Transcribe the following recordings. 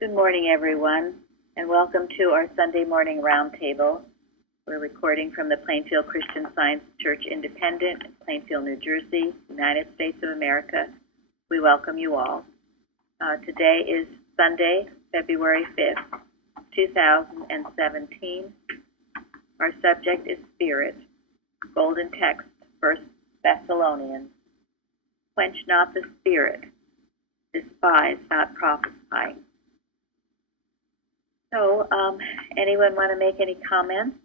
Good morning, everyone, and welcome to our Sunday morning roundtable. We're recording from the Plainfield Christian Science Church Independent, Plainfield, New Jersey, United States of America. We welcome you all. Today is Sunday, February 5th, 2017. Our subject is Spirit. Golden text, 1 Thessalonians. Quench not the Spirit, despise not prophesying. So, anyone want to make any comments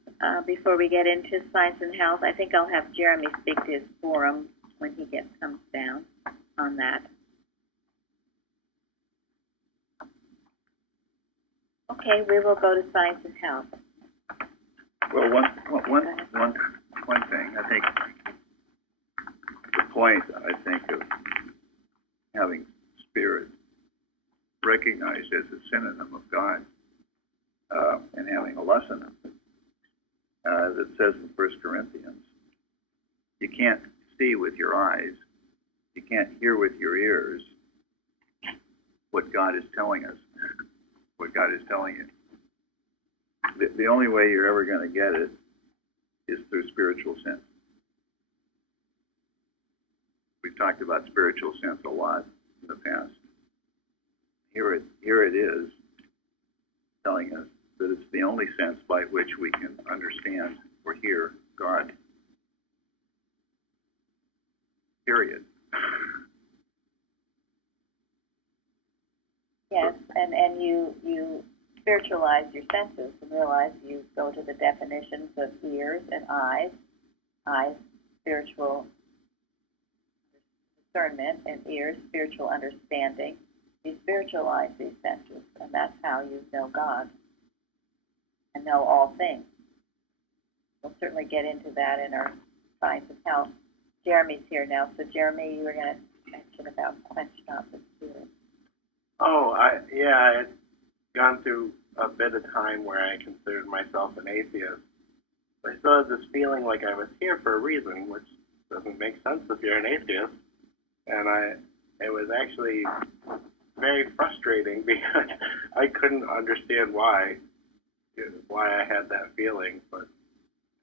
before we get into science and health? I think I'll have Jeremy speak to his forum when he comes down on that. Okay, we will go to science and health. Well, one thing, I think the point, of having spirit recognized as a synonym of God, and having a lesson that says in 1 Corinthians, you can't see with your eyes, you can't hear with your ears what God is telling us, what God is telling you. The only way you're ever going to get it is through spiritual sense. We've talked about spiritual sense a lot in the past. Here it is telling us that it's the only sense by which we can understand or hear God. Period. Yes, and you spiritualize your senses and realize you go to the definitions of ears and eyes, spiritual discernment, and ears, spiritual understanding. You spiritualize these senses, and that's how you know God and know all things. We'll certainly get into that in our science and health. Jeremy's here now, so Jeremy, you were going to mention about quench not the spirit. I had gone through a bit of time where I considered myself an atheist. I still had this feeling like I was here for a reason, which doesn't make sense if you're an atheist. And it was actually very frustrating because I couldn't understand why I had that feeling. But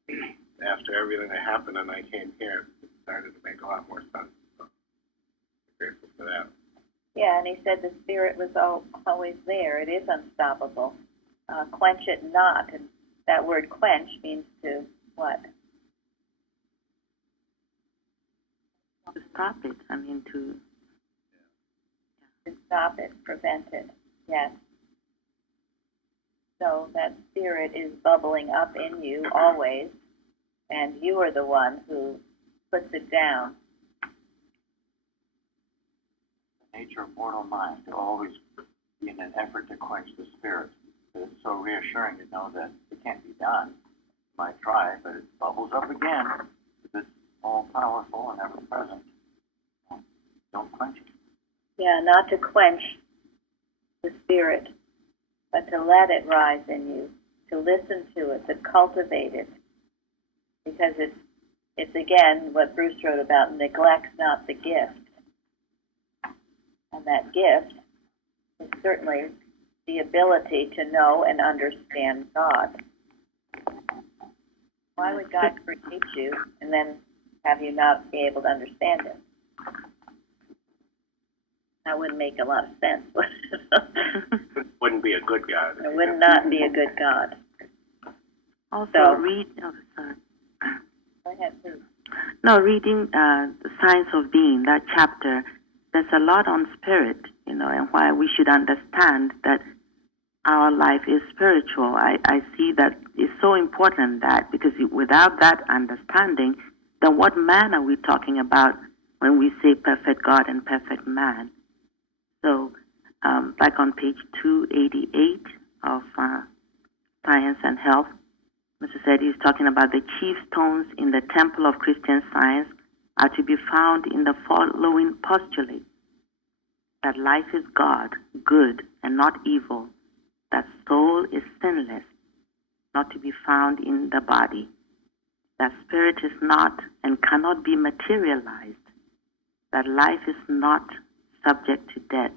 after everything that happened and I came here, it started to make a lot more sense. So I'm grateful for that. Yeah, and he said the spirit was always there. It is unstoppable. Quench it not. And that word quench means to what? To stop it. To stop it, prevent it. Yes. So that spirit is bubbling up in you always, and you are the one who puts it down. The nature of mortal mind to always be in an effort to quench the spirit. It's so reassuring to know that it can't be done. You might try, but it bubbles up again. It's all-powerful and ever-present. Don't quench it. Yeah, not to quench the spirit, but to let it rise in you, to listen to it, to cultivate it. Because it's again what Bruce wrote about, neglect not the gift. And that gift is certainly the ability to know and understand God. Why would God create you and then have you not be able to understand Him? That wouldn't make a lot of sense. Wouldn't be a good God. It would not be a good God. also So, sorry. Go ahead, please. No, reading the Science of Being, that chapter, there's a lot on spirit, and why we should understand that our life is spiritual. I see that it's so important that, because without that understanding, then what man are we talking about when we say perfect God and perfect man? So, like on page 288 of Science and Health, Mr. Said is talking about the chief stones in the temple of Christian Science are to be found in the following postulate: that life is God, good, and not evil; that soul is sinless, not to be found in the body; that spirit is not and cannot be materialized; that life is not subject to death;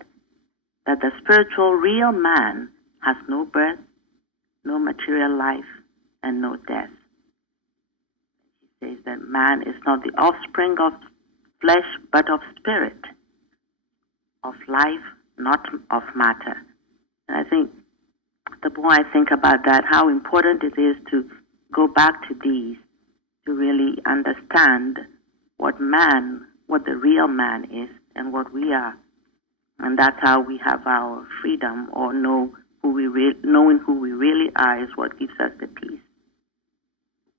that the spiritual real man has no birth, no material life, and no death. He says that man is not the offspring of flesh, but of spirit, of life, not of matter. And I think the more I think about that, how important it is to go back to these to really understand what the real man is and what we are. And that's how we have our freedom, or knowing who we really are is what gives us the peace.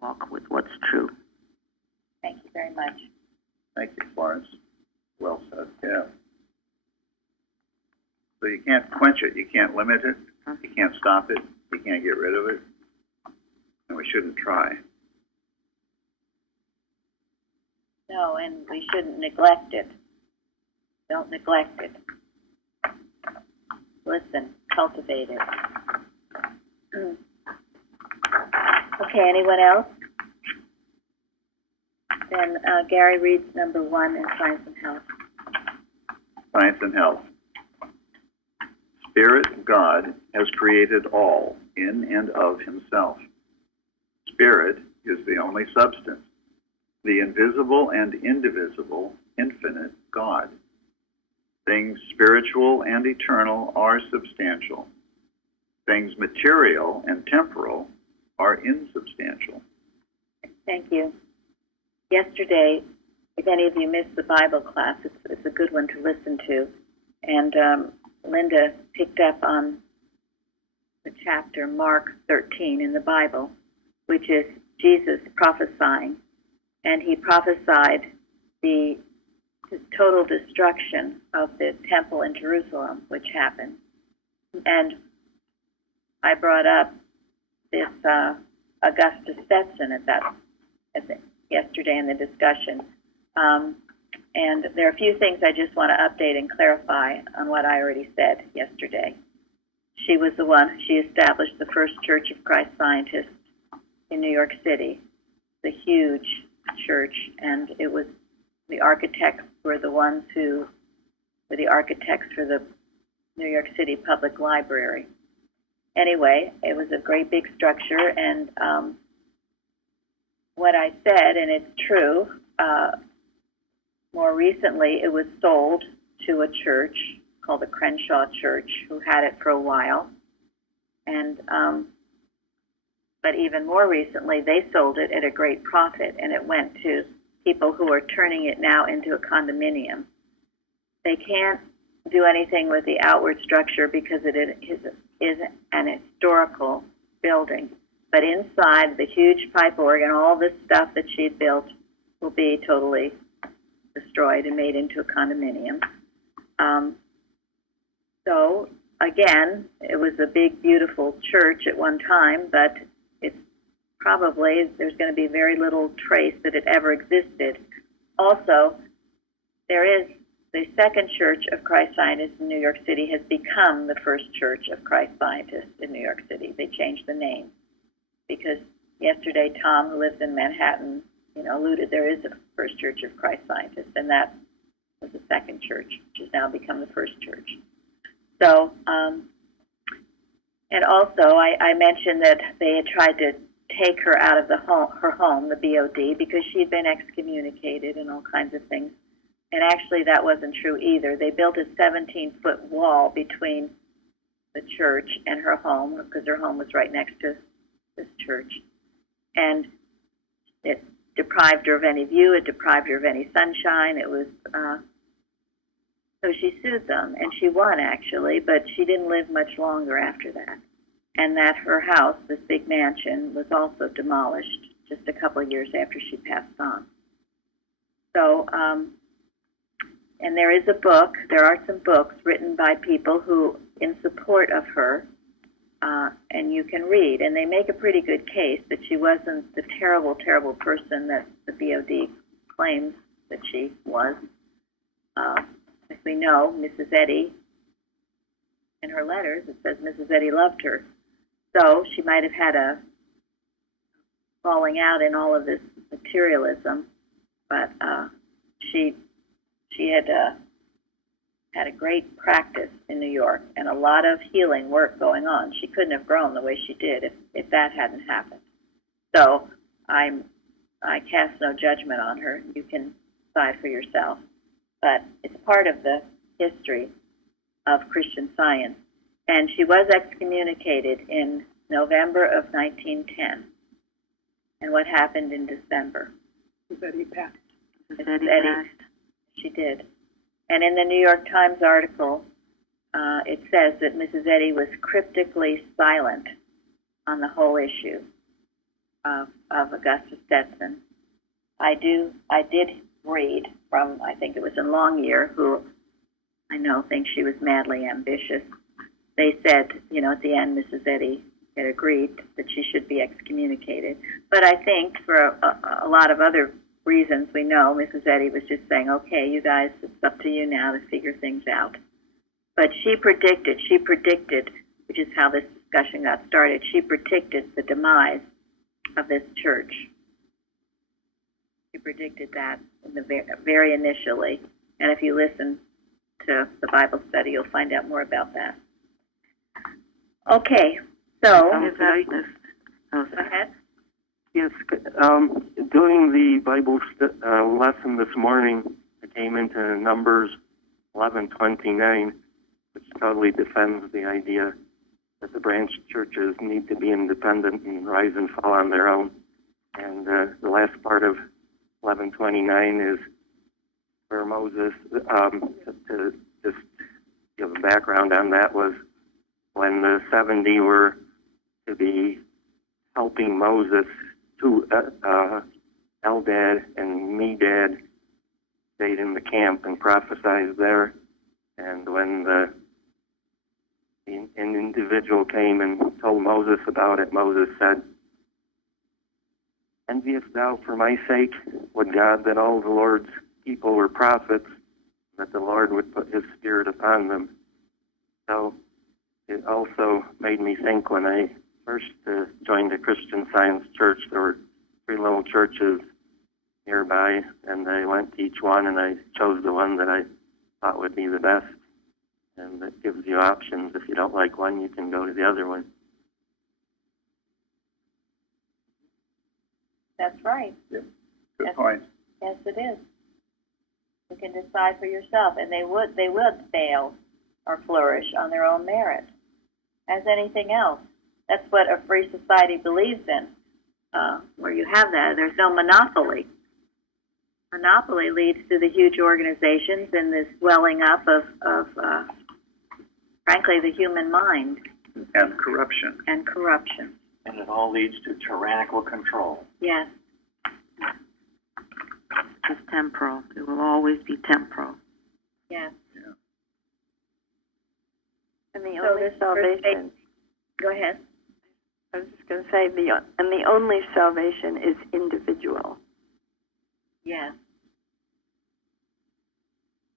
Walk with what's true. Thank you very much. Thank you, Florence. Well said, yeah. So you can't quench it, you can't limit it, you can't stop it, you can't get rid of it, and we shouldn't try. No, and we shouldn't neglect it. Don't neglect it. Listen, cultivate it. Okay, anyone else? Then Gary reads number 1 in Science and Health. Science and Health. Spirit, God, has created all in and of himself. Spirit is the only substance, the invisible and indivisible, infinite God. Things spiritual and eternal are substantial. Things material and temporal are insubstantial. Thank you. Yesterday, if any of you missed the Bible class, it's a good one to listen to. And Linda picked up on the chapter Mark 13 in the Bible, which is Jesus prophesying. And he prophesied the total destruction of the temple in Jerusalem, which happened. And I brought up this Augustus Stetson yesterday in the discussion. And there are a few things I just want to update and clarify on what I already said yesterday. She established the first Church of Christ Scientists in New York City. It's a huge church, and it was the architects were the ones who were the architects for the New York City Public Library. Anyway, it was a great big structure, and what I said, and it's true, more recently it was sold to a church called the Crenshaw Church, who had it for a while, and but even more recently they sold it at a great profit, and it went to people who are turning it now into a condominium. They can't do anything with the outward structure because it is an historical building. But inside, the huge pipe organ, all this stuff that she'd built will be totally destroyed and made into a condominium. So, again, it was a big, beautiful church at one time, but it's there's going to be very little trace that it ever existed. Also, there is the second Church of Christ Scientists in New York City has become the first Church of Christ Scientists in New York City. They changed the name because yesterday Tom, who lives in Manhattan, alluded there is a first Church of Christ Scientists, and that was the second church, which has now become the first church. So, and also I mentioned that they had tried to take her out of her home, the BOD, because she'd been excommunicated and all kinds of things. And actually that wasn't true either. They built a 17-foot wall between the church and her home, because her home was right next to this church. And it deprived her of any view, it deprived her of any sunshine. It was, so she sued them, and she won actually, but she didn't live much longer after that. And that her house, this big mansion, was also demolished just a couple of years after she passed on. So, and there is a book, there are some books written by people who, in support of her, and you can read, and they make a pretty good case that she wasn't the terrible, terrible person that the BOD claims that she was. As we know, Mrs. Eddy, in her letters, it says Mrs. Eddy loved her. So she might have had a falling out in all of this materialism, but she had had a great practice in New York and a lot of healing work going on. She couldn't have grown the way she did if that hadn't happened. So I cast no judgment on her. You can decide for yourself. But it's part of the history of Christian Science. And she was excommunicated in November of 1910. And what happened in December? Eddie passed. Eddie Eddie. passed. She did. And in the New York Times article, it says that Mrs. Eddy was cryptically silent on the whole issue of Augustus Stetson. I did read from, I think it was in Longyear, who I know thinks she was madly ambitious. They said, at the end, Mrs. Eddy had agreed that she should be excommunicated. But I think for a lot of other reasons we know, Mrs. Eddy was just saying, okay, you guys, it's up to you now to figure things out. But she predicted, which is how this discussion got started, she predicted the demise of this church. She predicted that in the very initially. And if you listen to the Bible study, you'll find out more about that. Okay, so go ahead. Yes, during the Bible lesson this morning, I came into Numbers 11:29, which totally defends the idea that the branch churches need to be independent and rise and fall on their own. And the last part of 11:29 is where Moses, to just give a background on that, was when the 70 were to be helping Moses. Eldad and Medad stayed in the camp and prophesied there. And when an individual came and told Moses about it, Moses said, "Enviest thou for my sake? Would God that all the Lord's people were prophets, that the Lord would put his spirit upon them." So it also made me think when I first joined a Christian Science church, there were 3 little churches nearby, and I went to each one, and I chose the one that I thought would be the best. And it gives you options. If you don't like one, you can go to the other one. That's right. Good point. Yes, it is. You can decide for yourself, and they would fail or flourish on their own merit, as anything else. That's what a free society believes in, where you have that. There's no monopoly. Monopoly leads to the huge organizations and this welling up of frankly, the human mind. And corruption. And corruption. And it all leads to tyrannical control. Yes. It's temporal. It will always be temporal. Yes. Yeah. And the So only this salvation, Go ahead. I was just going to say, the only salvation is individual. Yes.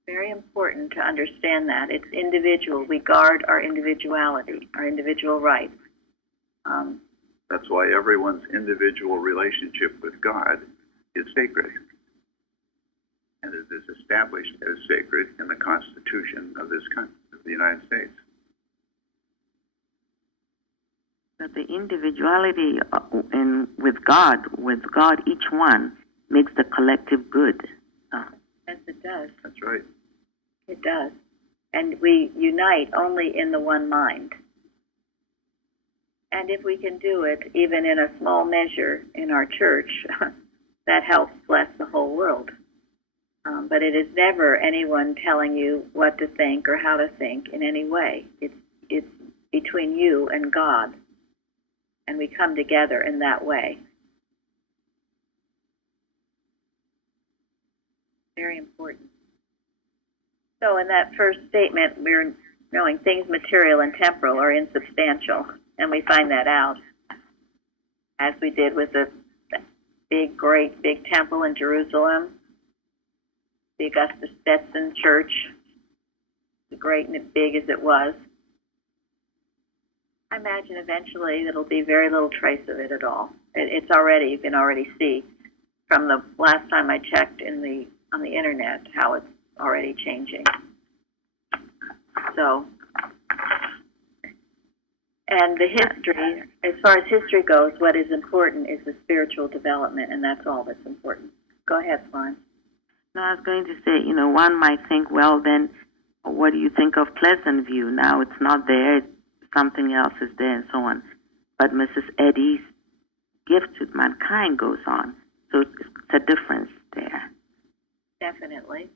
Very important to understand that. It's individual. We guard our individuality, our individual rights. That's why everyone's individual relationship with God is sacred. And it is established as sacred in the Constitution of this country, of the United States. But the individuality with God, each one makes the collective good. Yes, it does. That's right. It does. And we unite only in the one mind. And if we can do it, even in a small measure in our church, that helps bless the whole world. But it is never anyone telling you what to think or how to think in any way. It's between you and God. And we come together in that way. Very important. So in that first statement, we're knowing things material and temporal are insubstantial, and we find that out, as we did with the great big temple in Jerusalem, the Augustus Stetson Church, the great and big as it was. I imagine eventually there'll be very little trace of it at all. It's already, you can already see from the last time I checked on the internet how it's already changing. So, and the history, as far as history goes, what is important is the spiritual development, and that's all that's important. Go ahead, Swan. No, I was going to say, one might think, well, then, what do you think of Pleasant View? Now it's not there, something else is there, and so on. But Mrs. Eddy's gift to mankind goes on. So it's a difference there. Definitely.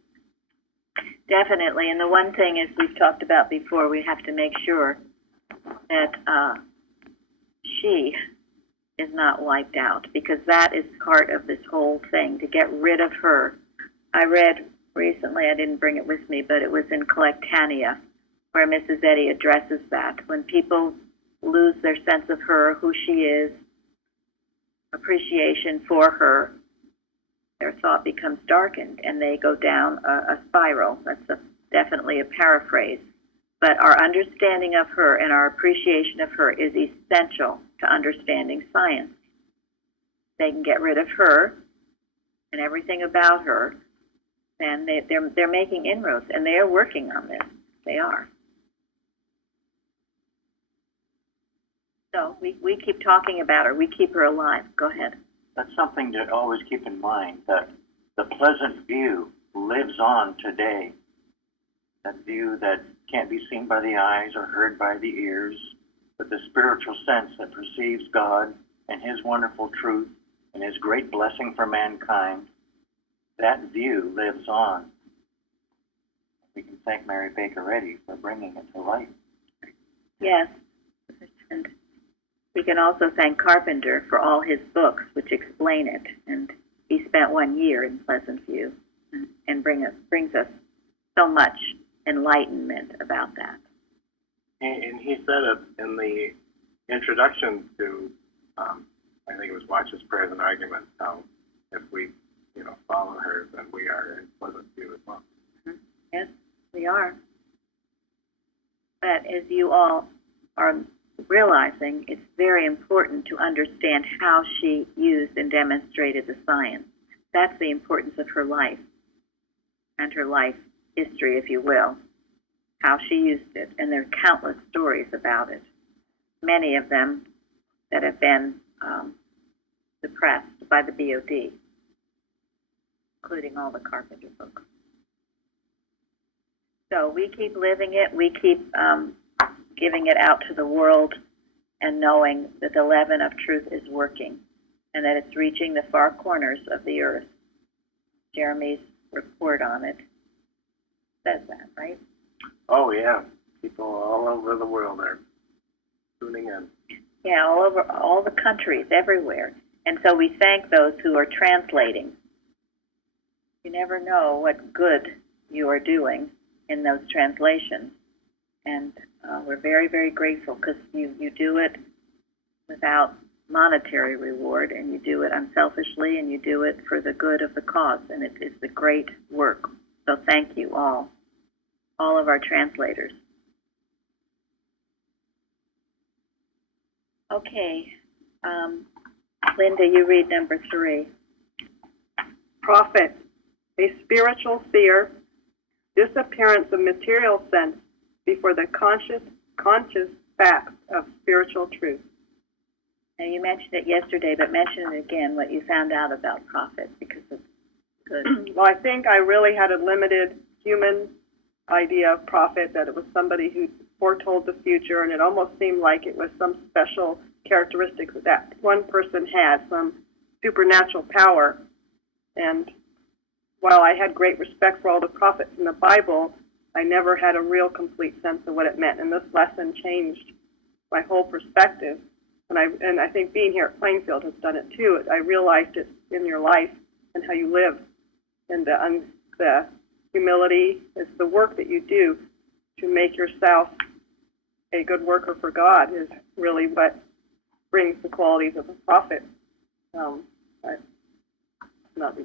Definitely. And the one thing, as we've talked about before, we have to make sure that she is not wiped out, because that is part of this whole thing, to get rid of her. I read recently, I didn't bring it with me, but it was in Collectania, where Mrs. Eddy addresses that. When people lose their sense of her, who she is, appreciation for her, their thought becomes darkened, and they go down a spiral. That's definitely a paraphrase. But our understanding of her and our appreciation of her is essential to understanding science. They can get rid of her and everything about her, then they're making inroads, and they are working on this. They are. So we keep talking about her. We keep her alive. Go ahead. That's something to always keep in mind, that the Pleasant View lives on today. That view that can't be seen by the eyes or heard by the ears, but the spiritual sense that perceives God and His wonderful truth and His great blessing for mankind, that view lives on. We can thank Mary Baker Eddy for bringing it to light. Yes. And we can also thank Carpenter for all his books which explain it. And he spent 1 year in Pleasant View and brings us so much enlightenment about that. And he said it in the introduction to, I think it was Watch's Prayers and Arguments, how if we, follow her, then we are in Pleasant View as well. Mm-hmm. Yes, we are. But as you all are realizing, it's very important to understand how she used and demonstrated the science. That's the importance of her life and her life history, if you will, how she used it. And there are countless stories about it, many of them that have been suppressed by the BOD, including all the Carpenter books. So we keep living it. We keep giving it out to the world and knowing that the leaven of truth is working and that it's reaching the far corners of the earth. Jeremy's report on it says that, right? Oh, yeah. People all over the world are tuning in. Yeah, all over all the countries, everywhere. And so we thank those who are translating. You never know what good you are doing in those translations. And we're very, very grateful because you do it without monetary reward, and you do it unselfishly, and you do it for the good of the cause, and it is a great work. So thank you all of our translators. Okay, Linda, you read number 3. Prophet, a spiritual seer, disappearance of material sense before the conscious facts of spiritual truth. Now, you mentioned it yesterday, but mention it again, what you found out about prophet, because it's good. Well, I think I really had a limited human idea of prophet, that it was somebody who foretold the future, and it almost seemed like it was some special characteristics that one person had, some supernatural power. And while I had great respect for all the prophets in the Bible, I never had a real complete sense of what it meant, and this lesson changed my whole perspective. And I think being here at Plainfield has done it too. I realized it in your life and how you live, and the humility is the work that you do to make yourself a good worker for God is really what brings the qualities of a prophet. I'm not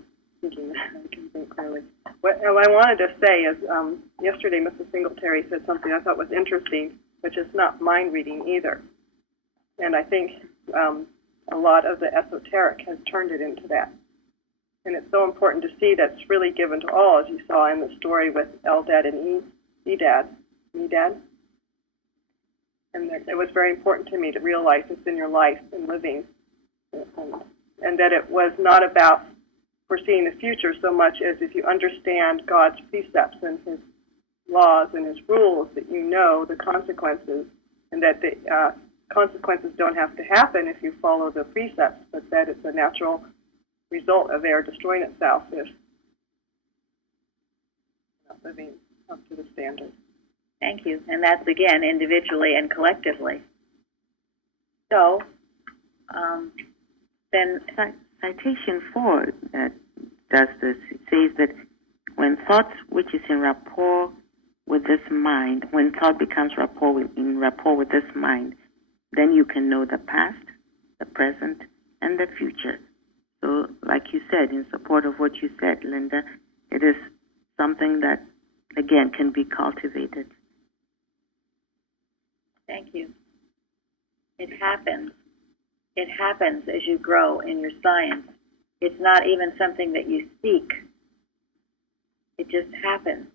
thinking that I can think clearly. What I wanted to say is, yesterday Mrs. Singletary said something I thought was interesting, which is not mind reading either. And I think a lot of the esoteric has turned it into that. And it's so important to see that's really given to all, as you saw in the story with Eldad and Edad. Me, Dad? And that it was very important to me to realize it's in your life and living, and that it was not about foreseeing the future so much as if you understand God's precepts and His laws and His rules, that you know the consequences, and that the consequences don't have to happen if you follow the precepts, but that it's a natural result of air destroying itself if not living up to the standard. Thank you. And that's, again, individually and collectively. So, then... Citation 4 does this. It says that when thought which is in rapport with this mind, when thought becomes in rapport with this mind, then you can know the past, the present, and the future. So, like you said, in support of what you said, Linda, it is something that, again, can be cultivated. Thank you. It happens. It happens as you grow in your science. It's not even something that you seek. It just happens.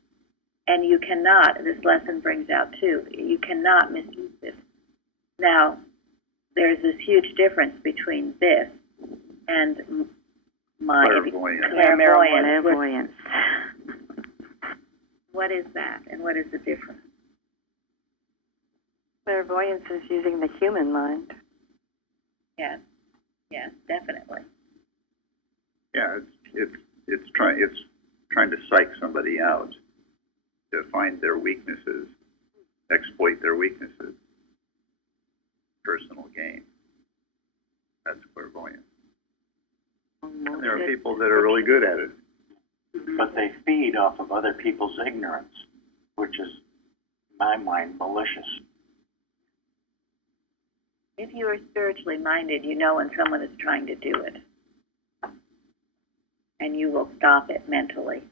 And you cannot, this lesson brings out too, you cannot misuse it. Now, there's this huge difference between this and my clairvoyance. What is that, and what is the difference? Clairvoyance is using the human mind. Yes, definitely. Yeah, it's trying to psych somebody out, to find their weaknesses, exploit their weaknesses, personal gain. That's clairvoyance. And there are people that are really good at it. But they feed off of other people's ignorance, which is, in my mind, malicious. If you are spiritually minded, you know when someone is trying to do it. And you will stop it mentally.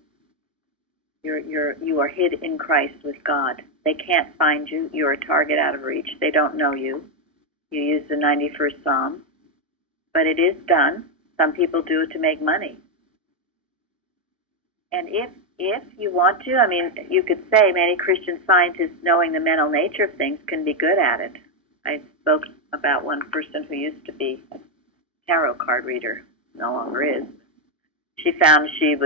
You are hid in Christ with God. They can't find you. You're a target out of reach. They don't know you. You use the 91st Psalm. But it is done. Some people do it to make money. And if you want to, I mean, you could say many Christian scientists, knowing the mental nature of things, can be good at it. I spoke about one person who used to be a tarot card reader, no longer is. She found she'd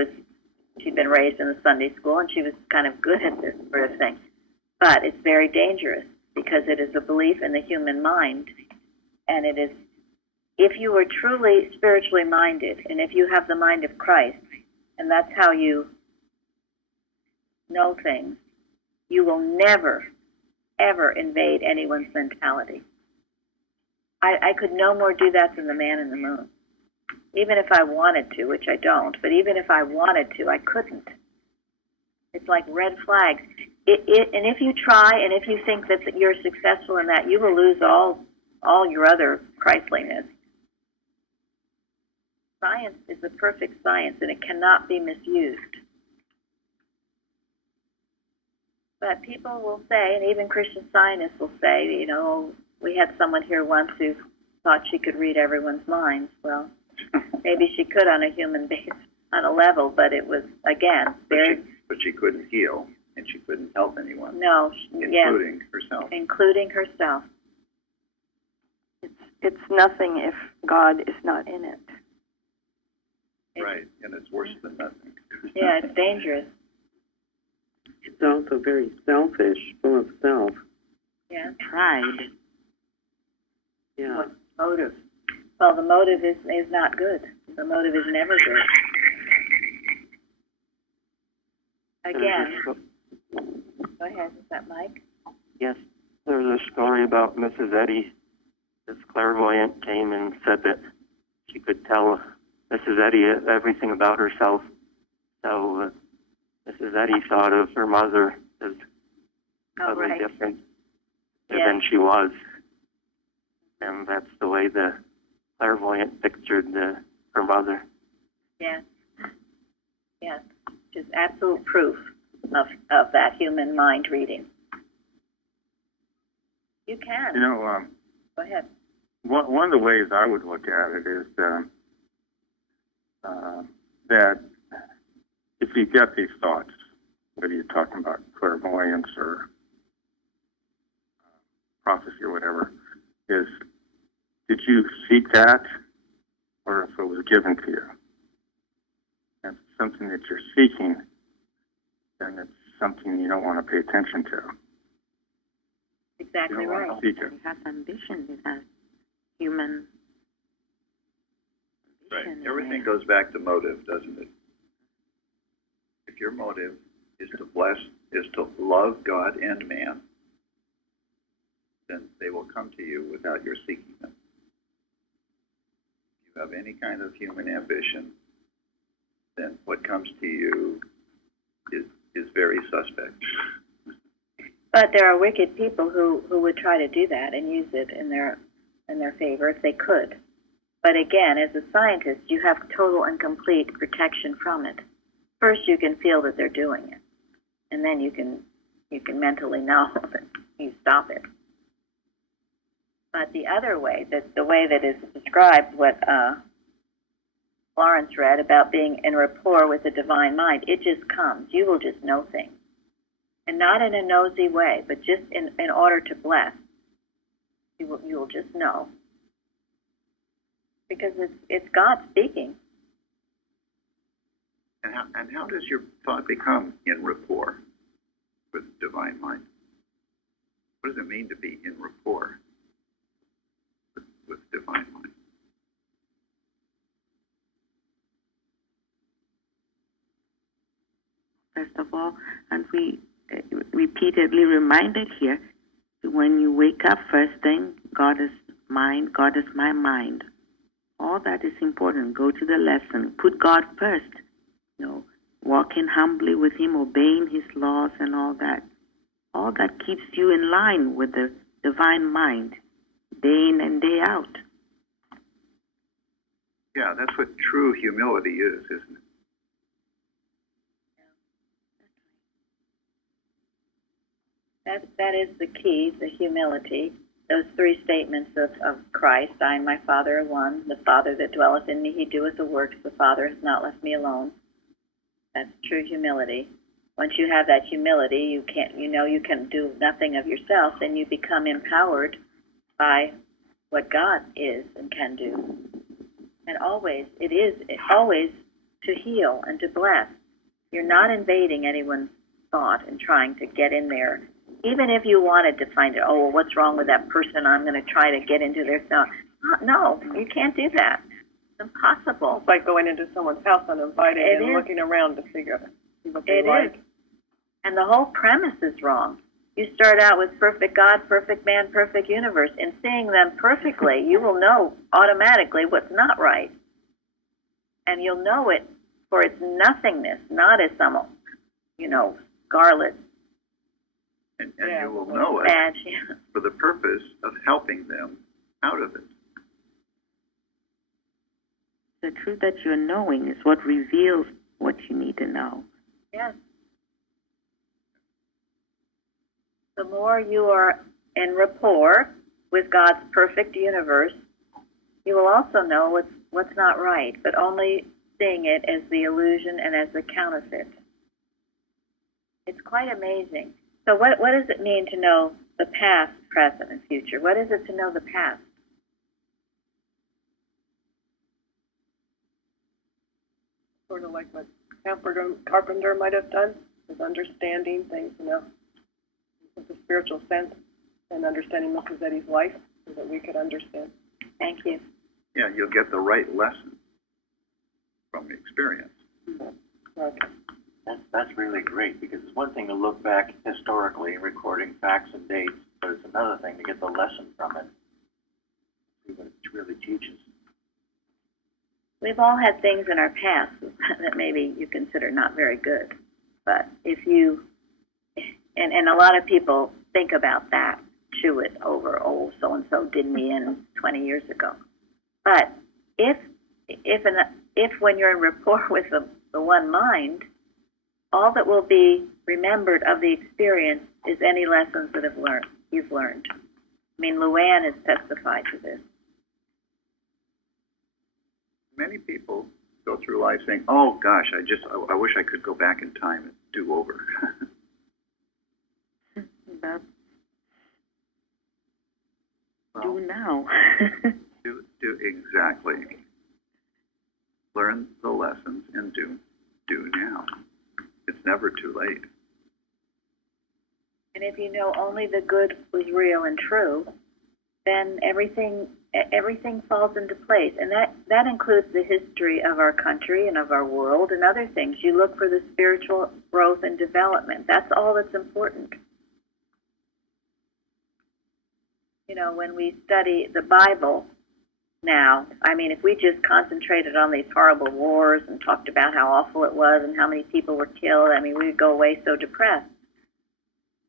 been raised in the Sunday school, and she was kind of good at this sort of thing. But it's very dangerous because it is a belief in the human mind, and it is, if you are truly spiritually minded, and if you have the mind of Christ, and that's how you know things, you will never, ever invade anyone's mentality. I could no more do that than the man in the moon. Even if I wanted to, which I don't, but even if I wanted to, I couldn't. It's like red flags. And if you try, and if you think that you're successful in that, you will lose all your other Christliness. Science is a perfect science, and it cannot be misused. But people will say, and even Christian scientists will say, you know, we had someone here once who thought she could read everyone's minds. Well, maybe she could on a human basis, on a level, but it was, again, very... But she couldn't heal, and she couldn't help anyone. No, including herself. Including herself. It's nothing if God is not in it. Right, and it's worse than nothing. Yeah, it's dangerous. It's also very selfish, full of self. Yeah. Pride. Yeah. What motive? Well, the motive is not good. The motive is never good. Again, go ahead. Is that Mike? Yes, there's a story about Mrs. Eddy. This clairvoyant came and said that she could tell Mrs. Eddy everything about herself. So Mrs. Eddy thought of her mother as totally different than she was. And that's the way the clairvoyant pictured her mother. Yes. Yes. Which is absolute proof of that human mind reading. You can. You know, go ahead. One of the ways I would look at it is that if you get these thoughts, whether you're talking about clairvoyance or prophecy or whatever, is did you seek that, or if it was given to you? If it's something that you're seeking, then it's something you don't want to pay attention to. Exactly You don't right. want to seek it. It has ambition. It has human Right. ambition. Everything goes back to motive, doesn't it? If your motive is to bless, is to love God and man, then they will come to you without your seeking them. If you have any kind of human ambition, then what comes to you is very suspect. But there are wicked people who would try to do that and use it in their favor if they could. But again, as a scientist, you have total and complete protection from it. First, you can feel that they're doing it, and then you can mentally know that you stop it. But the other way, the way that is described, what Florence read about being in rapport with the divine mind, it just comes. You will just know things. And not in a nosy way, but just in order to bless. You will just know. Because it's God speaking. And how does your thought become in rapport with divine mind? What does it mean to be in rapport with divine mind? First of all, and we repeatedly reminded here, when you wake up first thing, God is mind, God is my mind. All that is important. Go to the lesson. Put God first. Walking humbly with Him, obeying His laws and all that. All that keeps you in line with the divine mind, day in and day out. Yeah, that's what true humility is, isn't it? That is the key, the humility. Those three statements of Christ, I and my Father are one. The Father that dwelleth in me, He doeth the works. The Father has not left me alone. That's true humility. Once you have that humility, you can do nothing of yourself, then you become empowered by what God is and can do. And always to heal and to bless. You're not invading anyone's thought and trying to get in there. Even if you wanted to find out, well, what's wrong with that person? I'm going to try to get into their thought. No, you can't do that. It's impossible. It's like going into someone's house uninvited and looking around to figure out what they like. And the whole premise is wrong. You start out with perfect God, perfect man, perfect universe. In seeing them perfectly, you will know automatically what's not right. And you'll know it for its nothingness, not as some, scarlet. And you will know it for the purpose of helping them out of it. The truth that you're knowing is what reveals what you need to know. Yes. The more you are in rapport with God's perfect universe, you will also know what's not right, but only seeing it as the illusion and as the counterfeit. It's quite amazing. So what does it mean to know the past, present, and future? What is it to know the past? Sort of like what Carpenter might have done, is understanding things, with a spiritual sense, and understanding Melchizede's life, so that we could understand. Thank you. Yeah, you'll get the right lesson from experience. Okay. That's really great, because it's one thing to look back historically, recording facts and dates, but it's another thing to get the lesson from it, see what it really teaches. We've all had things in our past that maybe you consider not very good. But if you, and a lot of people think about that, chew it over, so-and-so did me in 20 years ago. But if when you're in rapport with the one mind, all that will be remembered of the experience is any lessons that you've learned. I mean, Luann has testified to this. Many people go through life saying, "Oh gosh, I wish I could go back in time and do over." do now. Do exactly. Learn the lessons and do now. It's never too late. And if you know only the good was real and true, then everything falls into place. And that includes the history of our country and of our world and other things. You look for the spiritual growth and development. That's all that's important. You know, when we study the Bible now, I mean, if we just concentrated on these horrible wars and talked about how awful it was and how many people were killed, I mean, we would go away so depressed.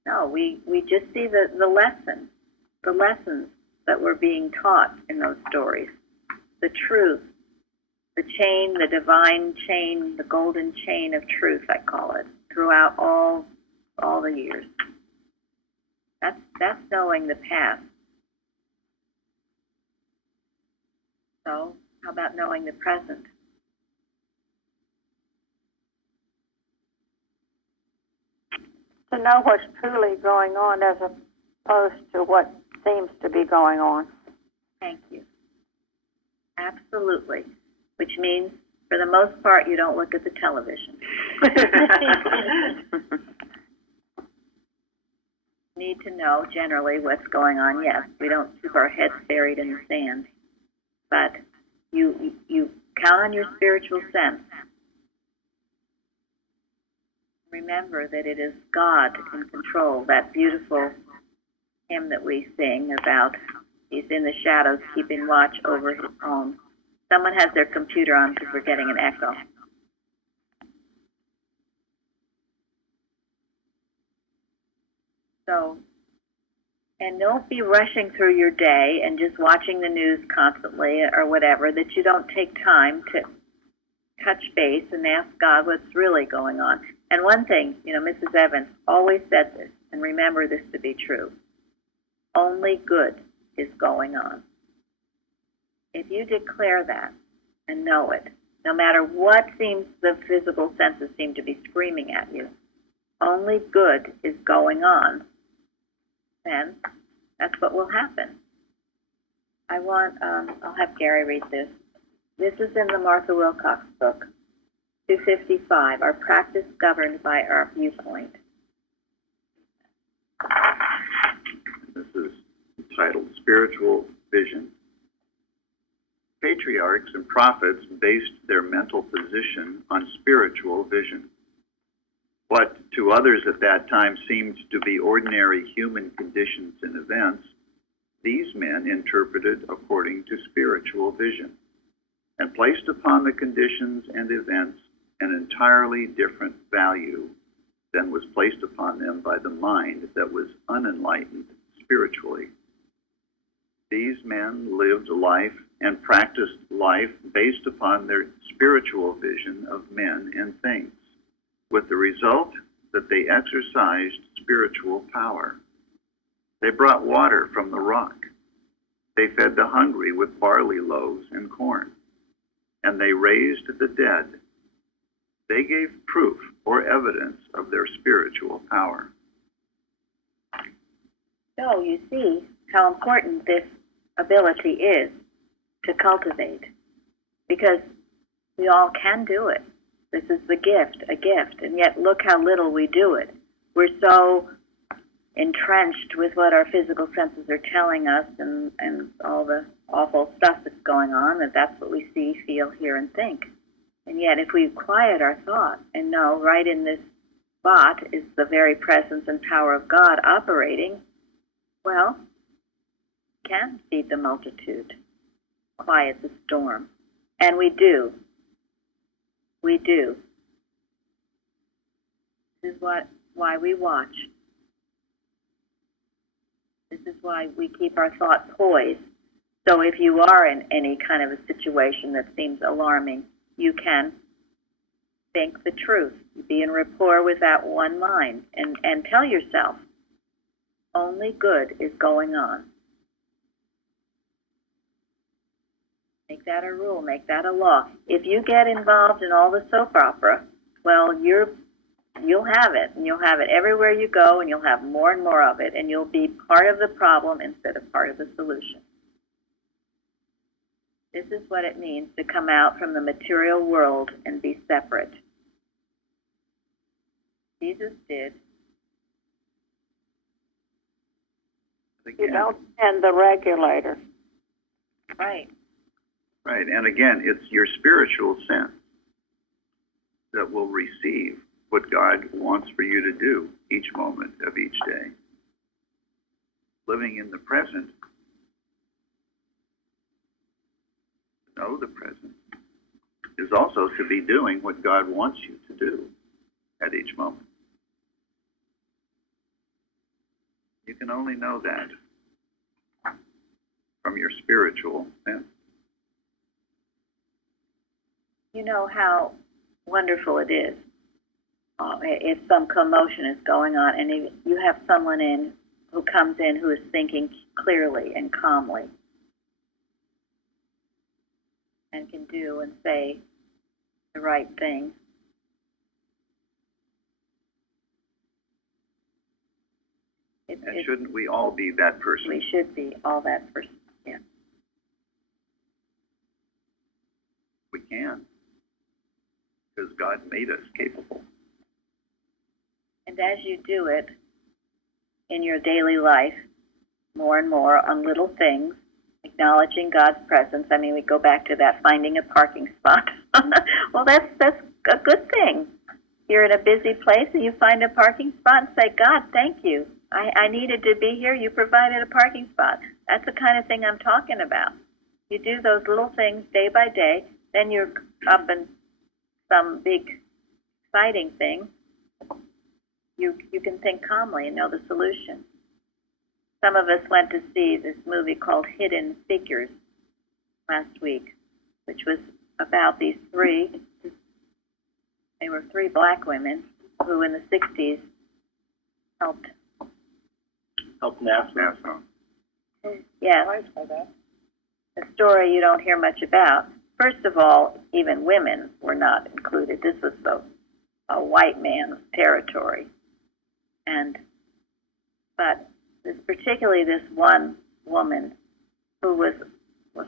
No, we just see the lessons that were being taught in those stories, the truth, the chain, the divine chain, the golden chain of truth, I call it, throughout all the years. That's knowing the past. So, how about knowing the present? To know what's truly going on as opposed to what seems to be going on. Thank you. Absolutely. Which means, for the most part, you don't look at the television. Need to know generally what's going on. Yes, we don't keep our heads buried in the sand. But you count on your spiritual sense. Remember that it is God in control. That beautiful hymn that we sing about, he's in the shadows keeping watch over his home. Someone has their computer on because we're getting an echo. So, and don't be rushing through your day and just watching the news constantly or whatever, that you don't take time to touch base and ask God what's really going on. And one thing, you know, Mrs. Evans always said this, and remember this to be true. Only good is going on. If you declare that and know it, no matter what seems the physical senses seem to be screaming at you, only good is going on, then that's what will happen. I'll have Gary read this. This is in the Martha Wilcox book, 255, Our Practice Governed by Our Viewpoint. This is entitled Spiritual Vision. Patriarchs and prophets based their mental position on spiritual vision. What to others at that time seemed to be ordinary human conditions and events, these men interpreted according to spiritual vision, and placed upon the conditions and events an entirely different value than was placed upon them by the mind that was unenlightened spiritually. These men lived life and practiced life based upon their spiritual vision of men and things, with the result that they exercised spiritual power. They brought water from the rock. They fed the hungry with barley loaves and corn, and they raised the dead. They gave proof or evidence of their spiritual power. So you see how important this ability is to cultivate, because we all can do it. This is the gift, a gift, and yet look how little we do it. We're so entrenched with what our physical senses are telling us and all the awful stuff that's going on, that that's what we see, feel, hear, and think. And yet if we quiet our thought and know right in this spot is the very presence and power of God operating, well, can feed the multitude, quiet the storm. And we do. We do. This is why we watch. This is why we keep our thought poised. So if you are in any kind of a situation that seems alarming, you can think the truth. Be in rapport with that one mind and tell yourself, only good is going on. Make that a rule, make that a law. If you get involved in all the soap opera, well, you'll have it, and you'll have it everywhere you go, and you'll have more and more of it, and you'll be part of the problem instead of part of the solution. This is what it means to come out from the material world and be separate. Jesus did. You don't send the regulator. Right. Right, and again, it's your spiritual sense that will receive what God wants for you to do each moment of each day. Living in the present, to know the present, is also to be doing what God wants you to do at each moment. You can only know that from your spiritual sense. You know how wonderful it is if some commotion is going on and you have someone in who comes in who is thinking clearly and calmly and can do and say the right thing. And shouldn't we all be that person? We should be all that person, yeah. We can, because God made us capable. And as you do it in your daily life, more and more on little things, acknowledging God's presence. I mean, we go back to that finding a parking spot. Well, that's a good thing. You're in a busy place and you find a parking spot and say, God, thank you. I needed to be here. You provided a parking spot. That's the kind of thing I'm talking about. You do those little things day by day, then you're up in some big, exciting thing. You can think calmly and know the solution. Some of us went to see this movie called Hidden Figures last week, which was about these they were three black women who in the 60s helped NASA. Yes. A story you don't hear much about. First of all, even women were not included. This was a white man's territory. But particularly this one woman who was,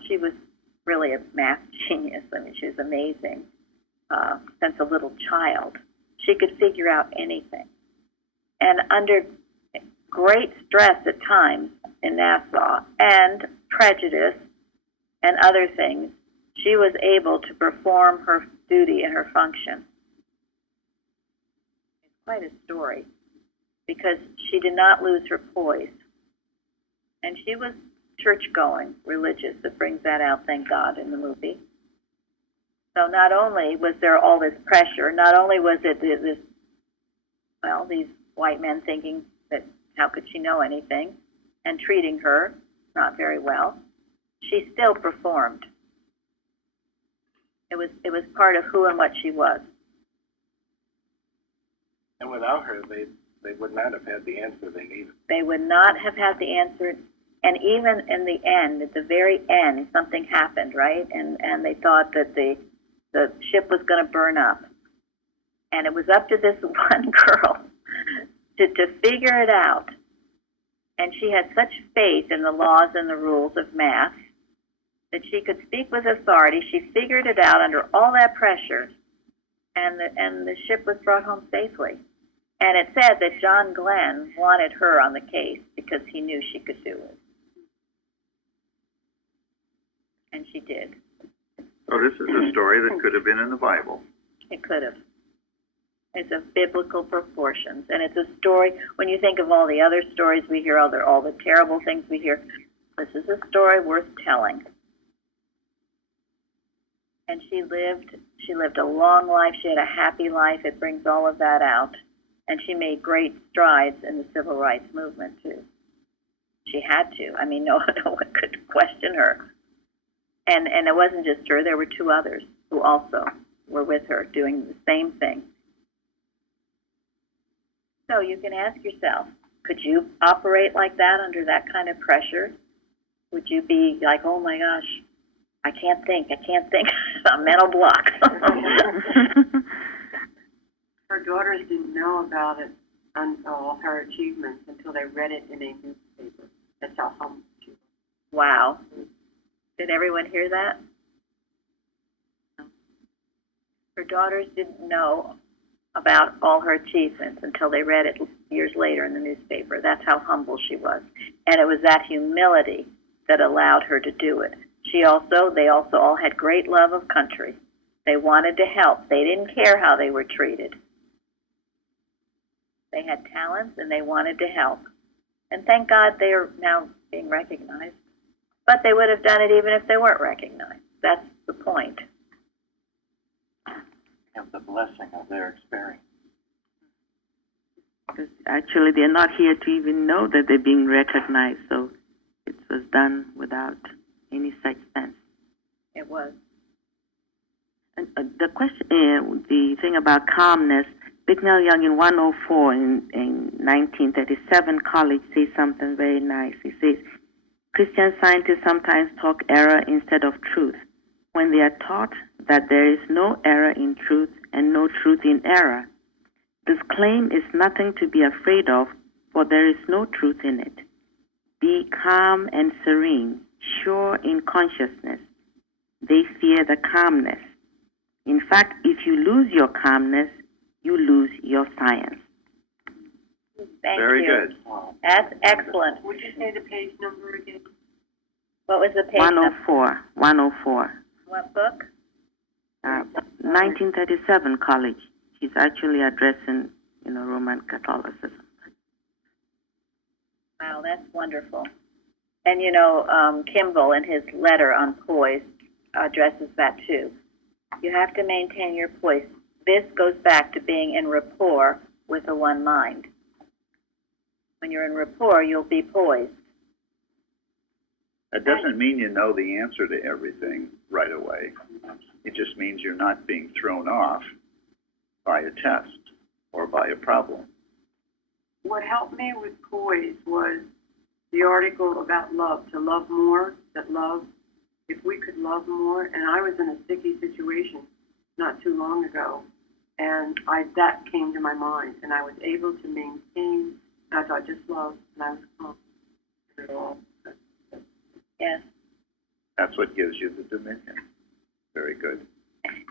she was really a math genius. I mean, she was amazing. Since a little child, she could figure out anything. And under great stress at times in Nassau and prejudice and other things, she was able to perform her duty and her function. It's quite a story because she did not lose her poise. And she was church-going, religious. It brings that out, thank God, in the movie. So not only was there all this pressure, not only was it these white men thinking that how could she know anything and treating her not very well, she still performed. It was part of who and what she was. And without her, they would not have had the answer they needed. They would not have had the answer. And even in the end, at the very end, something happened, right? And they thought that the ship was going to burn up. And it was up to this one girl to figure it out. And she had such faith in the laws and the rules of math that she could speak with authority. She figured it out under all that pressure, and the ship was brought home safely. And it said that John Glenn wanted her on the case because he knew she could do it. And she did. So this is a story that could have been in the Bible. It could have. It's of biblical proportions. And it's a story, when you think of all the other stories we hear, all the terrible things we hear, this is a story worth telling. And she lived a long life. She had a happy life. It brings all of that out. And she made great strides in the civil rights movement, too. She had to. I mean, no one could question her. And it wasn't just her. There were two others who also were with her doing the same thing. So you can ask yourself, could you operate like that under that kind of pressure? Would you be like, oh my gosh, I can't think, a mental block. Her daughters didn't know about it, all her achievements, until they read it in a newspaper. That's how humble she was. Wow. Did everyone hear that? Her daughters didn't know about all her achievements until they read it years later in the newspaper. That's how humble she was. And it was that humility that allowed her to do it. They also all had great love of country. They wanted to help. They didn't care how they were treated. They had talents and they wanted to help. And thank God they are now being recognized. But they would have done it even if they weren't recognized. That's the point. Have the blessing of their experience. Because actually, they're not here to even know that they're being recognized, so it was done without any such sense. It was. And the question, the thing about calmness, Bicknell Young in 104 in 1937 college says something very nice. He says, Christian scientists sometimes talk error instead of truth when they are taught that there is no error in truth and no truth in error. This claim is nothing to be afraid of, for there is no truth in it. Be calm and serene, sure in consciousness. They fear the calmness. In fact, if you lose your calmness, you lose your science. Thank Very you. good. That's excellent. Would you say the page number again? What was the page number? 104. 104. What book? 1937 college. She's actually addressing, Roman Catholicism. Wow, that's wonderful. And Kimball in his letter on poise addresses that too. You have to maintain your poise. This goes back to being in rapport with the one mind. When you're in rapport, you'll be poised. That doesn't mean you know the answer to everything right away. It just means you're not being thrown off by a test or by a problem. What helped me with poise was the article about love, to love more, if we could love more. And I was in a sticky situation not too long ago, and that came to my mind, and I was able to maintain, I thought, just love, and I was calm. Yes. That's what gives you the dominion. Very good.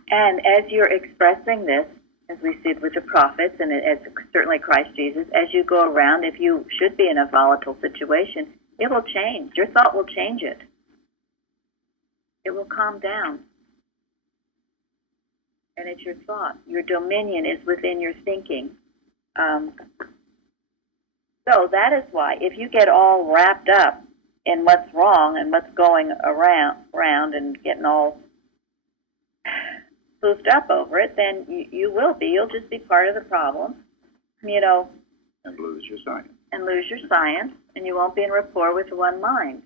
And as you're expressing this, as we see with the prophets, and as certainly Christ Jesus, as you go around, if you should be in a volatile situation, it will change. Your thought will change it. It will calm down. And it's your thought. Your dominion is within your thinking. So that is why, if you get all wrapped up in what's wrong and what's going around and getting all spoofed up over it, then you will be. You'll just be part of the problem, And lose your science. and lose your science, and you won't be in rapport with one mind.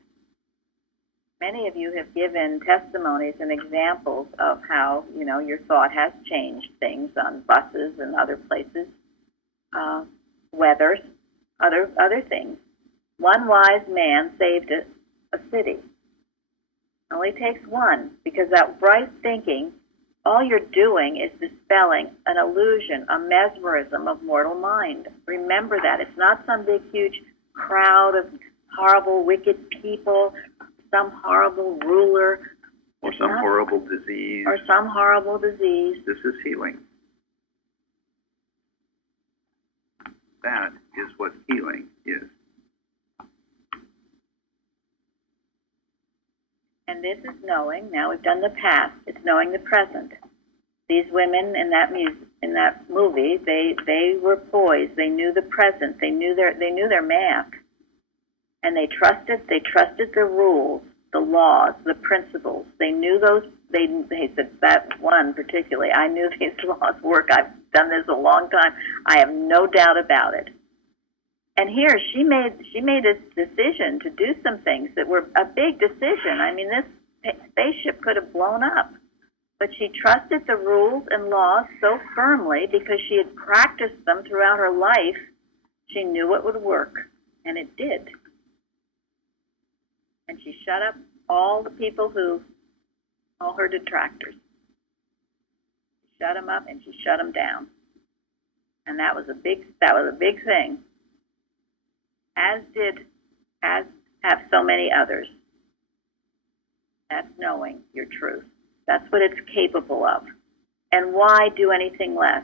Many of you have given testimonies and examples of how, your thought has changed things on buses and other places, weathers, other things. One wise man saved a city. It only takes one, because that right thinking, all you're doing is dispelling an illusion, a mesmerism of mortal mind. Remember that. It's not some big, huge crowd of horrible, wicked people, some horrible ruler. Or some horrible disease. Or some horrible disease. This is healing. That is what healing is. And this is knowing. Now we've done the past. It's knowing the present. These women in that movie, they were poised. They knew the present. They knew their math, and they trusted the rules, the laws, the principles. They knew those. They said that one particularly. I knew these laws work. I've done this a long time. I have no doubt about it. And here she made a decision to do some things that were a big decision. I mean, this spaceship could have blown up. But she trusted the rules and laws so firmly because she had practiced them throughout her life. She knew it would work, and it did. And she shut up all the people all her detractors. She shut them up and she shut them down. And that was a big thing. As have so many others. That's knowing your truth. That's what it's capable of. And why do anything less?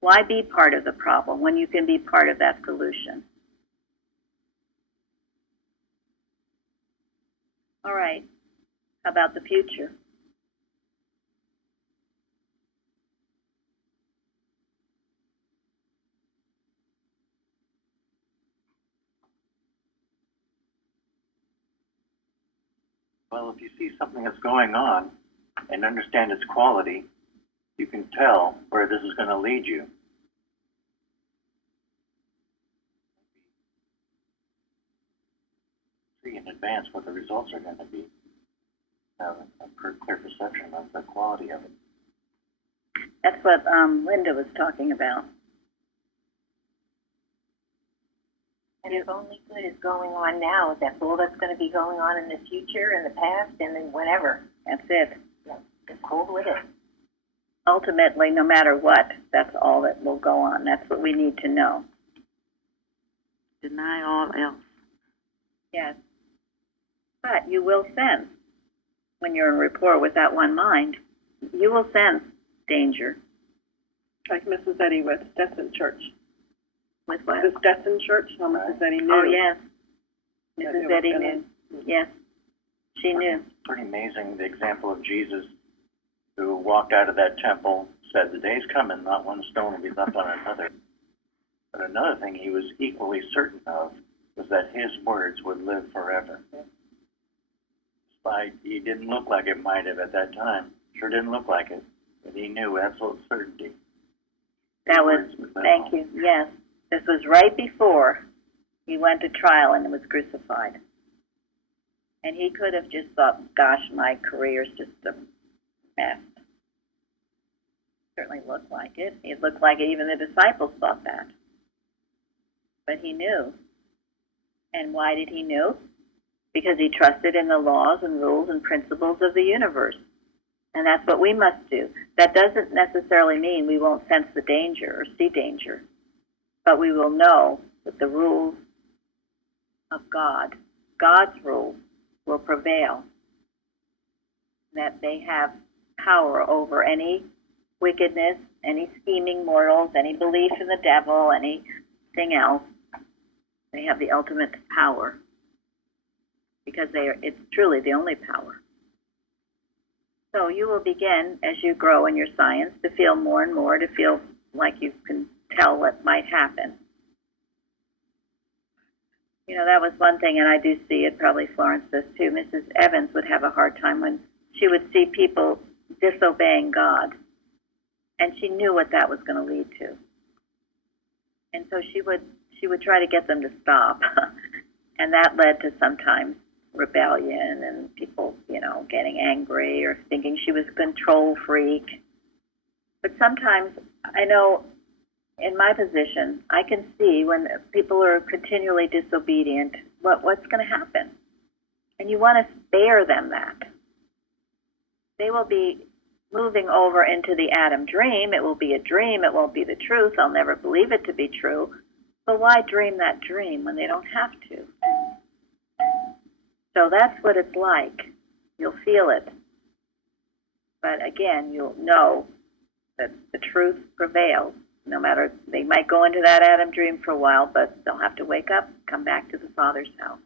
Why be part of the problem when you can be part of that solution? All right. How about the future? Well, if you see something that's going on and understand its quality, you can tell where this is going to lead you. See in advance what the results are going to be. Have a clear perception of the quality of it. That's what Linda was talking about. And if only good is going on now, that's all that's going to be going on in the future, in the past, and then whenever. That's it. Yeah, just hold with it. Ultimately, no matter what, that's all that will go on. That's what we need to know. Deny all else. Yes. But you will sense, when you're in rapport with that one mind, you will sense danger. Like Mrs. Eddy with Stetson Church. With what? The Stetson Church, how Mrs. Eddy knew. Oh, yes. that Mrs. it was Eddy gonna- knew. Yes. She knew. Pretty amazing, the example of Jesus, who walked out of that temple, said, "The day's coming, not one stone will be left on another." But another thing he was equally certain of was that his words would live forever. Despite he didn't look like it might have at that time. Sure didn't look like it, but he knew with absolute certainty. That was, thank you, yes. This was right before he went to trial and was crucified. And he could have just thought, gosh, my career's just a mess. Certainly looked like it. It looked like it. Even the disciples thought that. But he knew. And why did he know? Because he trusted in the laws and rules and principles of the universe. And that's what we must do. That doesn't necessarily mean we won't sense the danger or see danger. But we will know that the rules of God, God's rules, will prevail. That they have power over any wickedness, any scheming mortals, any belief in the devil, anything else. They have the ultimate power. Because it's truly the only power. So you will begin, as you grow in your science, to feel more and more, to feel like you can tell what might happen. You know, that was one thing, and I do see it, probably Florence does too. Mrs. Evans would have a hard time when she would see people disobeying God, and she knew what that was going to lead to. And so she would try to get them to stop, and that led to sometimes rebellion and people, you know, getting angry or thinking she was a control freak. But sometimes, I know in my position, I can see when people are continually disobedient, what's going to happen. And you want to spare them that. They will be moving over into the Adam dream. It will be a dream. It won't be the truth. I'll never believe it to be true. But why dream that dream when they don't have to? So that's what it's like. You'll feel it. But again, you'll know that the truth prevails. No matter, they might go into that Adam dream for a while, but they'll have to wake up, come back to the Father's house.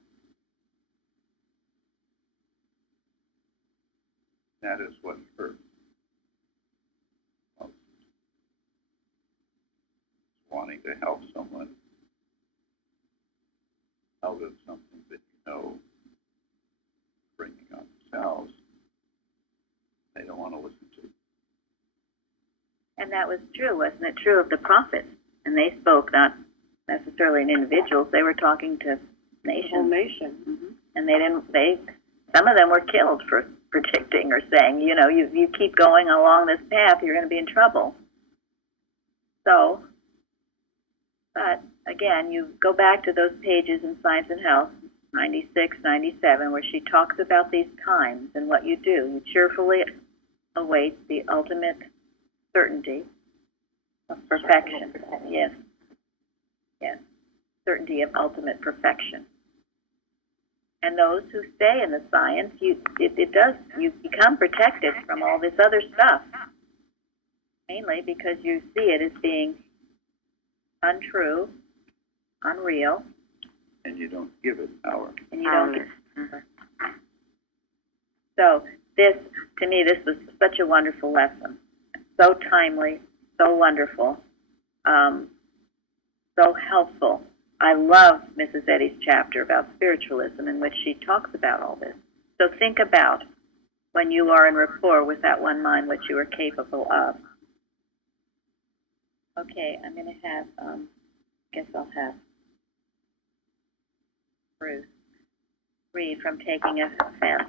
That is what hurts most. Wanting to help someone out of something that you know bringing on themselves, they don't want to listen to. And that was true, wasn't it? True of the prophets. And they spoke not necessarily in individuals, they were talking to nations. The whole nation. Mm-hmm. And some of them were killed for predicting or saying, you know, you keep going along this path, you're going to be in trouble. So, but again, you go back to those pages in Science and Health, 96, 97, where she talks about these times and what you do. You cheerfully await the ultimate certainty of perfection. Yes. Yes. Certainty of ultimate perfection. And those who stay in the science, you become protected from all this other stuff. mainly because you see it as being untrue, unreal, And you don't give it power. and you don't get. So this, to me, this was such a wonderful lesson. So timely, so wonderful, so helpful. I love Mrs. Eddy's chapter about spiritualism in which she talks about all this. So think about when you are in rapport with that one mind, what you are capable of. Okay, I'm going to have, guess I'll have Bruce read from Taking Offense,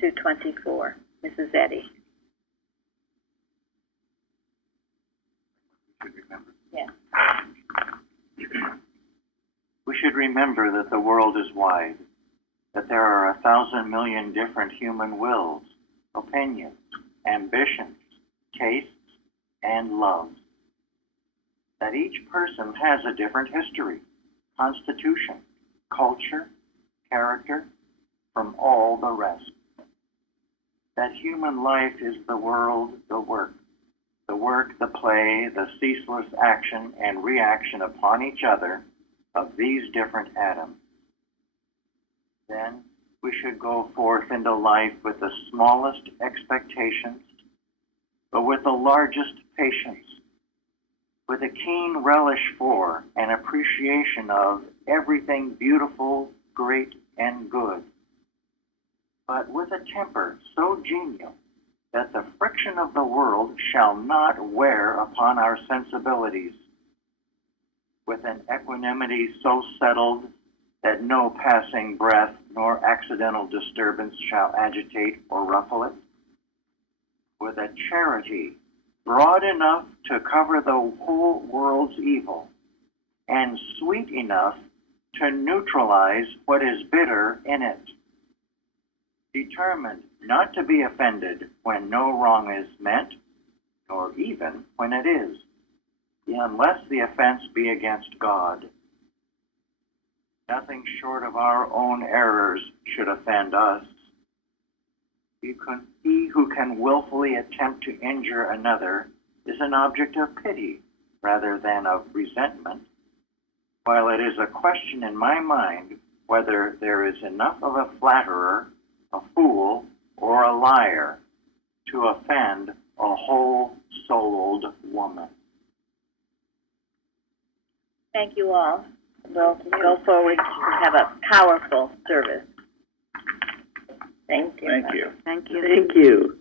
224, Mrs. Eddy. Yeah. We should remember that the world is wide, that there are 1,000 million different human wills, opinions, ambitions, tastes, and loves. That each person has a different history, constitution, culture, character, from all the rest. That human life is the world, the work, the play, the ceaseless action and reaction upon each other of these different atoms. Then we should go forth into life with the smallest expectations, but with the largest patience, with a keen relish for and appreciation of everything beautiful, great, and good, but with a temper so genial that the friction of the world shall not wear upon our sensibilities, with an equanimity so settled that no passing breath nor accidental disturbance shall agitate or ruffle it, with a charity broad enough to cover the whole world's evil, and sweet enough to neutralize what is bitter in it, determined not to be offended when no wrong is meant, nor even when it is, unless the offense be against God. Nothing short of our own errors should offend us. He who can willfully attempt to injure another is an object of pity rather than of resentment, while it is a question in my mind whether there is enough of a flatterer, a fool, or a liar to offend a whole-souled woman. Thank you all. We'll go forward to have a powerful service. Thank you. Thank you. Thank you. Thank you.